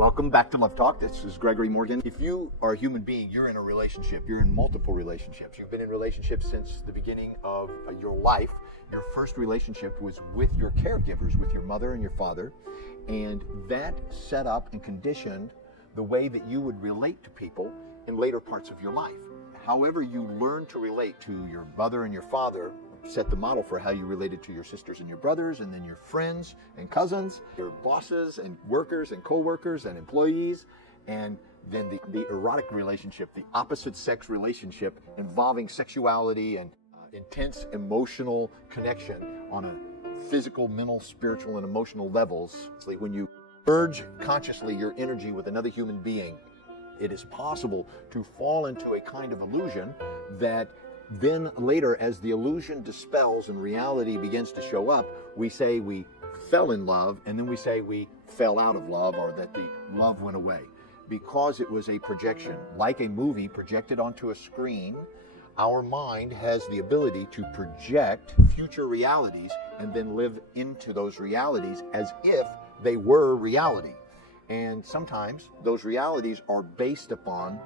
Welcome back to Love Talk. This is Gregory Morgan. If you are a human being, you're in a relationship. You're in multiple relationships. You've been in relationships since the beginning of your life. Your first relationship was with your caregivers, with your mother and your father. And that set up and conditioned the way that you would relate to people in later parts of your life. However you learn to relate to your mother and your father set the model for how you related to your sisters and your brothers, and then your friends and cousins, your bosses and workers and co-workers and employees, and then the erotic relationship, the opposite sex relationship involving sexuality and intense emotional connection on a physical, mental, spiritual, and emotional levels. When you merge consciously your energy with another human being, it is possible to fall into a kind of illusion that then later, as the illusion dispels and reality begins to show up, we say we fell in love, and then we say we fell out of love, or that the love went away. Because it was a projection, like a movie projected onto a screen, our mind has the ability to project future realities and then live into those realities as if they were reality. And sometimes those realities are based upon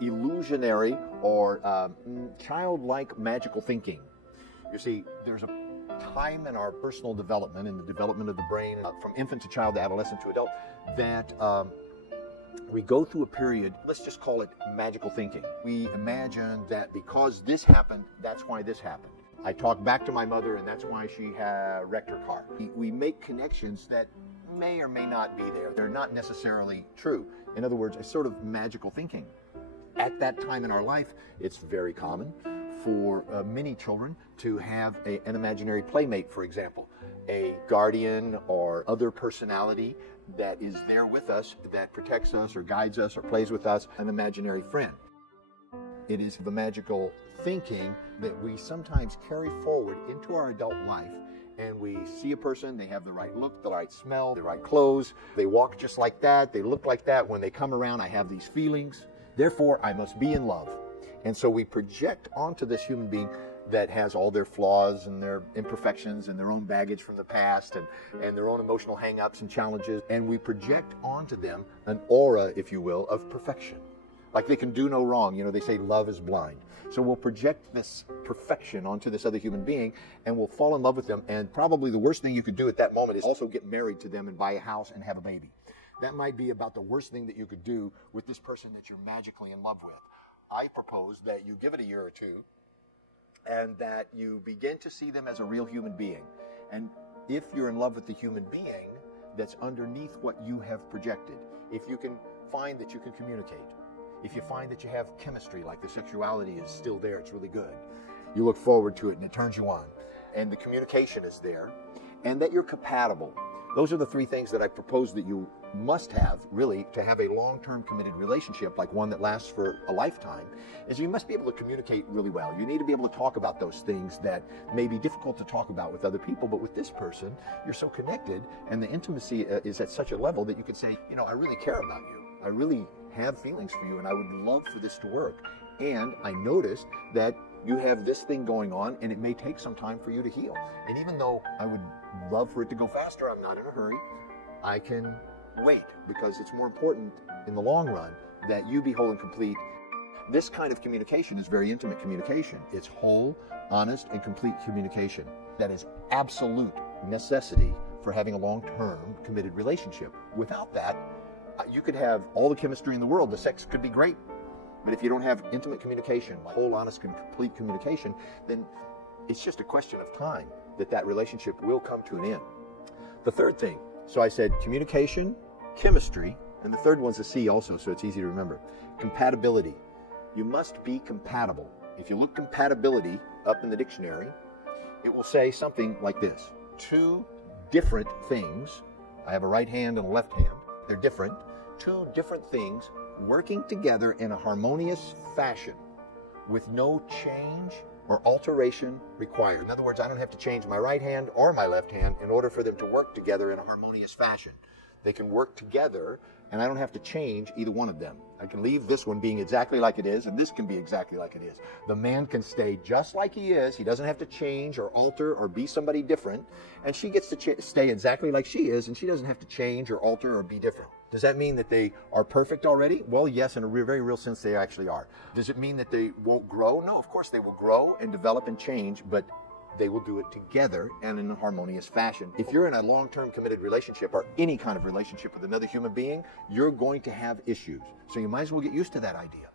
illusionary or childlike magical thinking. You see, there's a time in our personal development, in the development of the brain, from infant to child to adolescent to adult, that we go through a period, let's just call it magical thinking. We imagine that because this happened, that's why this happened. I talk back to my mother, and that's why she wrecked her car. We make connections that may or may not be there. They're not necessarily true. In other words, a sort of magical thinking. At that time in our life, it's very common for many children to have an imaginary playmate, for example, a guardian or other personality that is there with us, that protects us or guides us or plays with us, an imaginary friend. It is the magical thinking that we sometimes carry forward into our adult life, and we see a person, they have the right look, the right smell, the right clothes, they walk just like that, they look like that. When they come around, I have these feelings. Therefore, I must be in love. And so we project onto this human being that has all their flaws and their imperfections and their own baggage from the past and their own emotional hang-ups and challenges. And we project onto them an aura, if you will, of perfection. Like they can do no wrong. You know, they say love is blind. So we'll project this perfection onto this other human being, and we'll fall in love with them. And probably the worst thing you could do at that moment is also get married to them and buy a house and have a baby. That might be about the worst thing that you could do with this person that you're magically in love with. I propose that you give it a year or two, and that you begin to see them as a real human being. And if you're in love with the human being that's underneath what you have projected, if you can find that you can communicate, if you find that you have chemistry, like the sexuality is still there, it's really good, you look forward to it and it turns you on, and the communication is there, and that you're compatible. Those are the three things that I propose that you must have, really, to have a long-term committed relationship, like one that lasts for a lifetime, is you must be able to communicate really well. You need to be able to talk about those things that may be difficult to talk about with other people, but with this person, you're so connected, and the intimacy is at such a level that you could say, you know, I really care about you. I really have feelings for you, and I would love for this to work. And I noticed that you have this thing going on, and it may take some time for you to heal. And even though I would love for it to go faster, I'm not in a hurry. I can wait, because it's more important in the long run that you be whole and complete. This kind of communication is very intimate communication. It's whole, honest, and complete communication. That is absolute necessity for having a long-term committed relationship. Without that, you could have all the chemistry in the world. The sex could be great. But if you don't have intimate communication, whole, honest, and complete communication, then it's just a question of time that relationship will come to an end. The third thing, so I said communication, chemistry, and the third one's a C also, so it's easy to remember. Compatibility. You must be compatible. If you look compatibility up in the dictionary, it will say something like this. Two different things. I have a right hand and a left hand. They're different. Two different things working together in a harmonious fashion with no change or alteration required. In other words, I don't have to change my right hand or my left hand in order for them to work together in a harmonious fashion. They can work together, and I don't have to change either one of them. I can leave this one being exactly like it is, and this can be exactly like it is. The man can stay just like he is. He doesn't have to change or alter or be somebody different. And she gets to stay exactly like she is, and she doesn't have to change or alter or be different. Does that mean that they are perfect already? Well, yes, in a very real sense, they actually are. Does it mean that they won't grow? No, of course they will grow and develop and change, but they will do it together and in a harmonious fashion. If you're in a long-term committed relationship or any kind of relationship with another human being, you're going to have issues. So you might as well get used to that idea.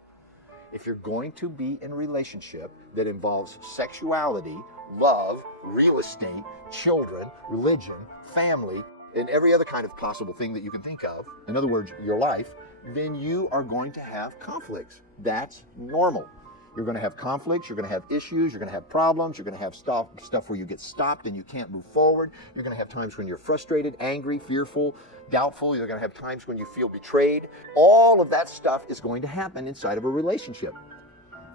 If you're going to be in a relationship that involves sexuality, love, real estate, children, religion, family, and every other kind of possible thing that you can think of, in other words, your life, then you are going to have conflicts. That's normal. You're going to have conflicts, you're going to have issues, you're going to have problems, you're going to have stuff where you get stopped and you can't move forward. You're going to have times when you're frustrated, angry, fearful, doubtful. You're going to have times when you feel betrayed. All of that stuff is going to happen inside of a relationship.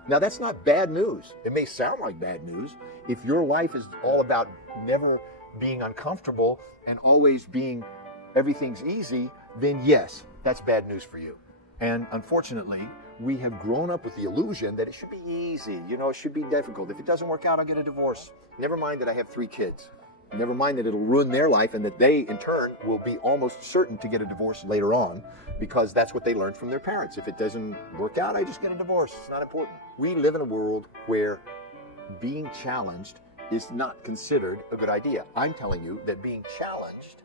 Now, that's not bad news. It may sound like bad news. If your life is all about never being uncomfortable and always being everything's easy, then yes, that's bad news for you. And unfortunately, we have grown up with the illusion that it should be easy. You know, it should be difficult. If it doesn't work out, I'll get a divorce. Never mind that I have 3 kids. Never mind that it'll ruin their life and that they, in turn, will be almost certain to get a divorce later on because that's what they learned from their parents. If it doesn't work out, I just get a divorce. It's not important. We live in a world where being challenged is not considered a good idea. I'm telling you that being challenged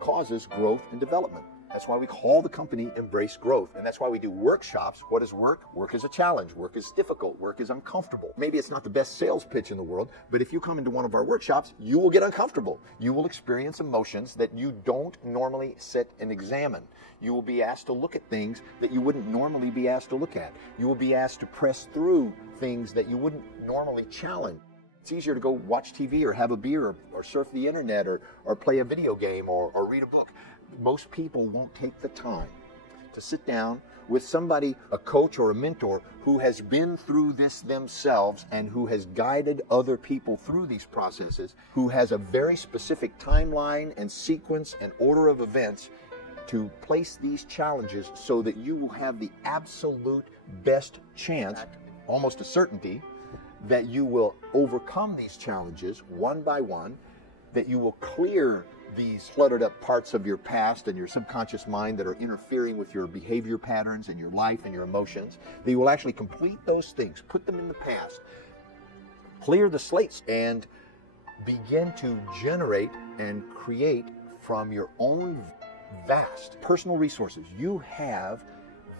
causes growth and development. That's why we call the company Embrace Growth. And that's why we do workshops. What is work? Work is a challenge. Work is difficult. Work is uncomfortable. Maybe it's not the best sales pitch in the world, but if you come into one of our workshops, you will get uncomfortable. You will experience emotions that you don't normally sit and examine. You will be asked to look at things that you wouldn't normally be asked to look at. You will be asked to press through things that you wouldn't normally challenge. It's easier to go watch TV or have a beer or surf the internet or play a video game or read a book. Most people won't take the time to sit down with somebody, a coach or a mentor, who has been through this themselves and who has guided other people through these processes, who has a very specific timeline and sequence and order of events to place these challenges so that you will have the absolute best chance, almost a certainty, that you will overcome these challenges one by one, that you will clear these cluttered up parts of your past and your subconscious mind that are interfering with your behavior patterns and your life and your emotions, that you will actually complete those things, put them in the past, clear the slates, and begin to generate and create from your own vast personal resources. You have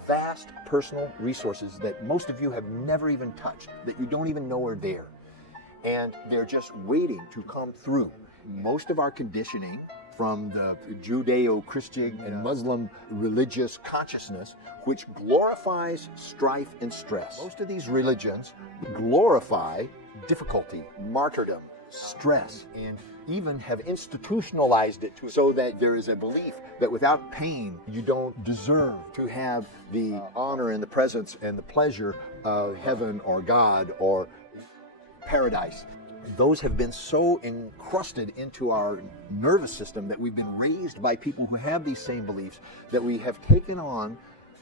vast personal resources that most of you have never even touched, that you don't even know are there. And they're just waiting to come through. Most of our conditioning from the Judeo-Christian and Muslim religious consciousness, which glorifies strife and stress. Most of these religions glorify difficulty, martyrdom, stress, and even have institutionalized it so that there is a belief that without pain, you don't deserve to have the honor and the presence and the pleasure of heaven or God or paradise. Those have been so encrusted into our nervous system that we've been raised by people who have these same beliefs, that we have taken on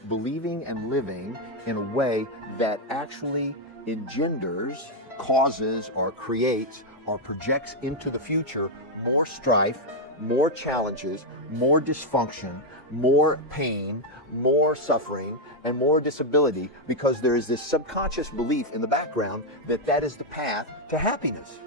believing and living in a way that actually engenders, causes, or creates, or projects into the future more strife, more challenges, more dysfunction, more pain, more suffering, and more disability, because there is this subconscious belief in the background that that is the path to happiness.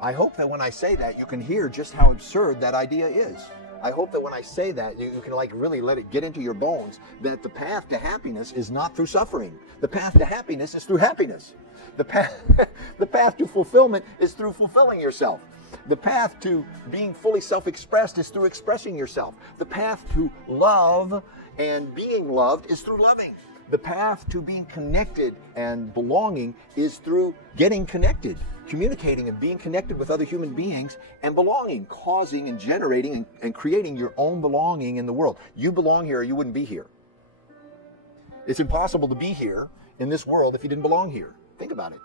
I hope that when I say that, you can hear just how absurd that idea is. I hope that when I say that, you can really let it get into your bones that the path to happiness is not through suffering. The path to happiness is through happiness. The path to fulfillment is through fulfilling yourself. The path to being fully self-expressed is through expressing yourself. The path to love and being loved is through loving. The path to being connected and belonging is through getting connected, communicating and being connected with other human beings, and belonging, causing and generating and creating your own belonging in the world. You belong here or you wouldn't be here. It's impossible to be here in this world if you didn't belong here. Think about it.